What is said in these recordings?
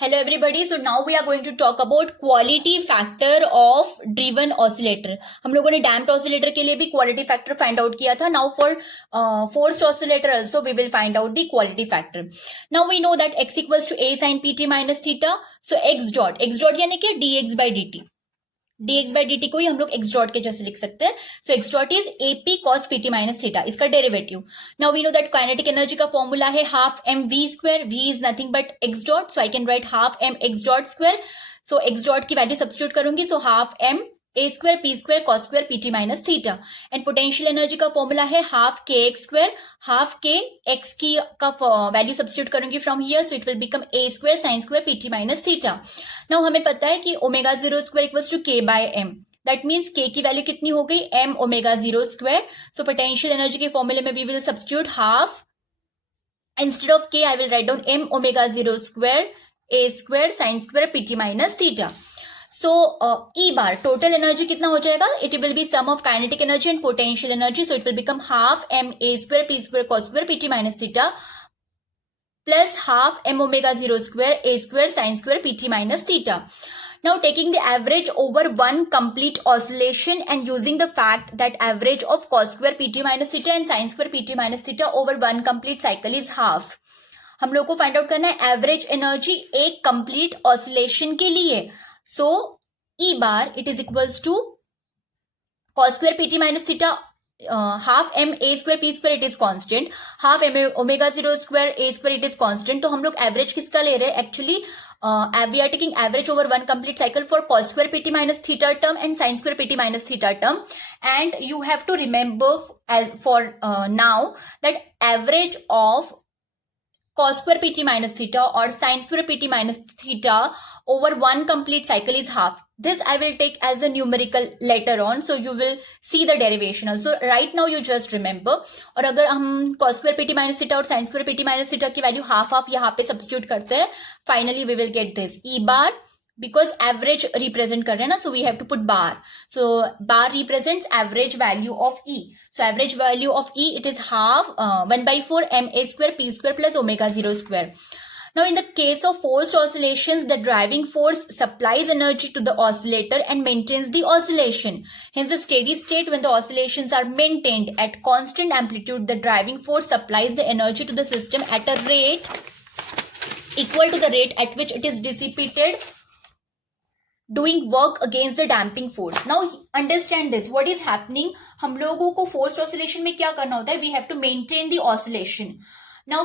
Hello everybody. So now we are going to talk about quality factor of driven oscillator. हम लोगों ने damped oscillator के लिए भी quality factor find out किया था. Now for forced oscillator also we will find out the quality factor. Now we know that x equals to a sin pt minus theta. So x dot यानी कि dx by dt. dx by dt को ही हम लोग x dot के जैसे लिख सकते हैं. So x dot is ap cos pt minus theta, इसका derivative. Now we know that kinetic energy का फॉर्मूला है half m v square. V is nothing but x dot, so I can write half m x dot square. So x dot की value substitute करूंगी, so half m A square P square cos square p t minus theta. And potential energy का formula है half k x square. Half k x की का value substitute करूंगी from here, so it will become a square sine square p t minus theta. Now हमें पता है कि omega zero square equals to k by m. That means k की value कितनी हो गई, m omega zero square. So potential energy के फॉर्मूले में we will substitute half, instead of k I will write down m omega zero square a square sine square p t minus theta. So E bar total energy कितना हो जाएगा, it will be sum of kinetic energy and potential energy. So it will become half m A square P square cos square p t minus theta plus half m omega 0 square a square sin square pt minus theta. Now taking the average over one complete oscillation and using the fact that average of cos square pt minus theta and sin square pt minus theta over one complete cycle is half. हम लोग को find out करना है average energy एक complete oscillation के लिए. So E bar it is equals to cos square pt minus theta half m A square P square it is constant, half m omega zero square a square it is constant. तो हम लोग average किसका ले रहे हैं, actually we are taking average over one complete cycle for cos square p t minus theta term and sine square p t minus theta term. And you have to remember for now that average of cos square pt minus theta or sin square pt minus theta over one complete cycle is half. This I will take as a numerical later on, so you will see the derivation also. Right now you just remember. और अगर हम cos square pt minus theta और sin square pt minus theta की value half half यहाँ पे substitute करते हैं, finally we will get this E bar. Because average represent कर रहे हैं ना, so we have to put bar. So bar represents average value of E. So average value of E it is half 1/4 M A square P square plus omega zero square. Now in the case of forced oscillations, the driving force supplies energy to the oscillator and maintains the oscillation. Hence the steady state, when the oscillations are maintained at constant amplitude, the driving force supplies the energy to the system at a rate equal to the rate at which it is dissipated doing work against the damping force. Now understand this, what is happening, हम लोगों को forced oscillation में क्या करना होता है, we have to maintain the oscillation. Now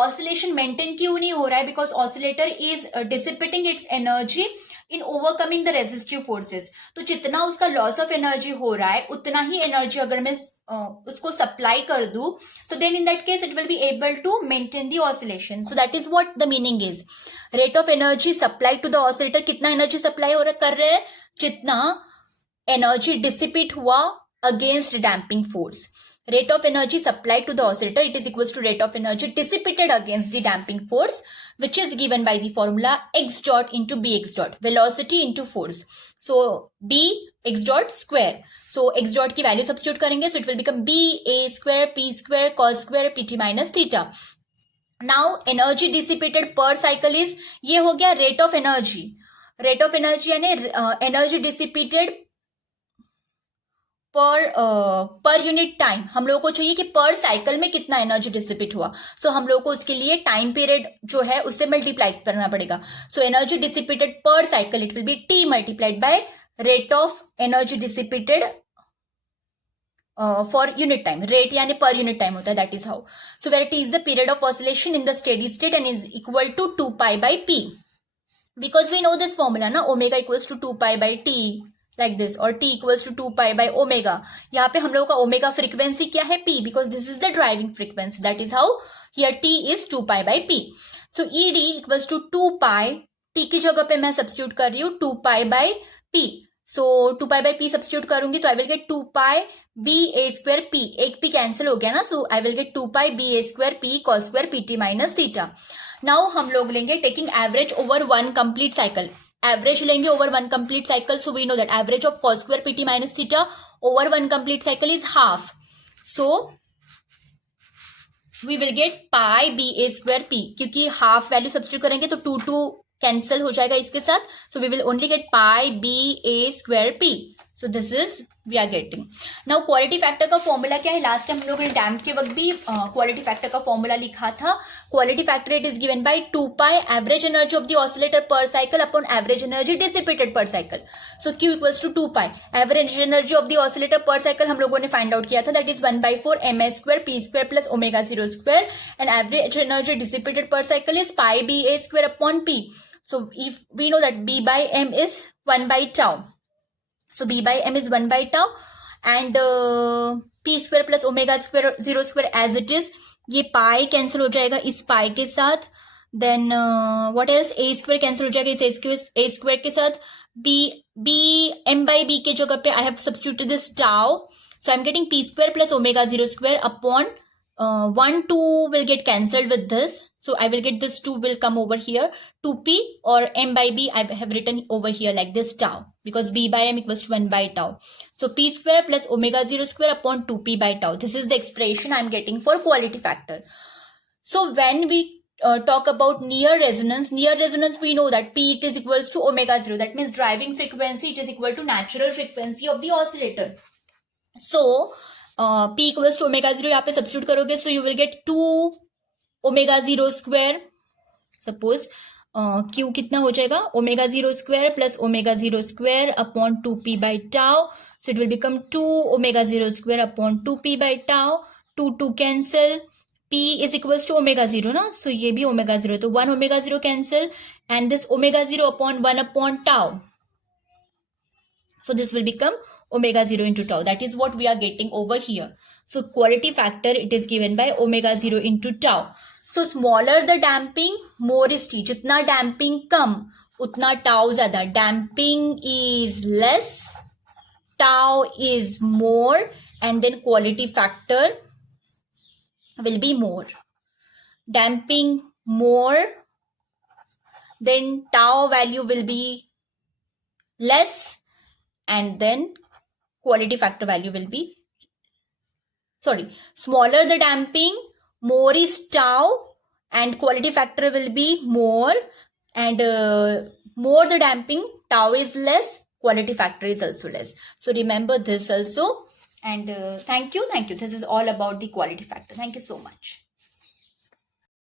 oscillation maintain क्यों नहीं हो रहा है, because oscillator is dissipating its energy in overcoming the resistive forces. तो जितना उसका loss of energy हो रहा है उतना ही energy अगर मैं उसको supply कर दूं, तो then in that case it will be able to maintain the oscillation. So that is what the meaning is. Rate of energy supplied to the oscillator, कितना energy supply हो रहा कर रहे हैं, जितना energy dissipate हुआ against damping force. Rate of energy supplied to the oscillator, it is equals to rate of energy dissipated against the damping force, which is given by the formula x dot into bx dot, velocity into force. So b x dot square. So x dot की value substitute करेंगे, so it will become b a square p square cos square pt minus theta. Now energy dissipated per cycle is, ये हो गया rate of energy. Rate of energy यानी energy dissipated पर unit time. हम लोगों को चाहिए कि पर साइकिल में कितना एनर्जी डिसिपेट हुआ. सो हम लोग को उसके लिए टाइम पीरियड जो है उससे मल्टीप्लाई करना पड़ेगा. So energy dissipated per cycle it will be T multiplied by rate of energy dissipated for unit time. Rate यानी पर यूनिट टाइम होता है, that is how. So where T is the period of oscillation in the steady state and is equal to 2 pi by p. Because we know this formula ना, omega equals to 2 pi by T like this, और t equals to 2 pi by omega. यहाँ पे हम लोगों का omega frequency क्या है, p, because this is the driving frequency. That is how here t is 2 pi by p. So ed equals to 2 pi, t की जगह पे मैं सब्स्टिट्यूट कर रही हूँ 2 pi by p. So 2 pi by p substitute करूंगी तो I will get 2 pi b a square p. एक p कैंसिल हो गया ना, so I will get 2 pi b a square p cos square pt minus theta. Now हम लोग लेंगे taking average over one complete cycle. Average लेंगे over one complete cycle. So we know that average of cos square p t minus theta over one complete cycle is half. So we will get pi b a square p, क्योंकि half value substitute करेंगे तो 2 2 cancel हो जाएगा इसके साथ. So we will only get pi b a square p. So this is we are getting. Now quality factor का formula क्या है? लास्ट टाइम हम लोगों ने डैम्प के वक्त भी क्वालिटी फैक्टर का फॉर्मूला लिखा था. Quality factor it is given by 2 pi average energy of the oscillator per cycle upon average energy dissipated per cycle. So Q equals to 2 pi average energy of the oscillator per cycle हम लोगों ने find out किया था, that is 1/4 ms square p square plus omega 0 square, and average energy dissipated per cycle is pi b a square upon p. So if we know that b by m is 1 by tau. So b by m is 1 by tau and p square plus omega square 0 square as it is. ये pi cancel हो जाएगा इस pi के साथ. Then what else? a square cancel हो जाएगा इस a square के साथ. m by b के जगह पे I have substituted this tau. So I'm getting p square plus omega 0 square upon 1 2 will get cancelled with this. So I will get this 2 will come over here. 2p or m by b I have written over here like this tau, because b by m equals to 1 by tau. So p square plus omega 0 square upon 2p by tau. This is the expression I am getting for quality factor. So when we talk about near resonance we know that p it is equals to omega 0. That means driving frequency it is equal to natural frequency of the oscillator. So p equals to omega 0 यहाँ पे substitute करोगे, so you will get 2 omega 0 square. Suppose q कितना हो जाएगा? omega 0 square plus omega 0 square upon 2p by tau. So it will become 2 omega 0 square upon 2p by tau. 2 cancel. p is equals to omega 0 ना, so ये भी omega 0, तो 1 omega 0 cancel and this omega 0 upon 1 upon tau. So this will become omega 0 into tau. That is what we are getting over here. So quality factor it is given by omega 0 into tau. So smaller the damping, more is T. जितना damping कम उतना tau ज़्यादा. Damping is less, tau is more, and then quality factor will be more. Damping more, then tau value will be less, and then quality factor value will be, smaller the damping, more is tau, and quality factor will be more, and more the damping, tau is less, quality factor is also less. So remember this also, and thank you. This is all about the quality factor. Thank you so much.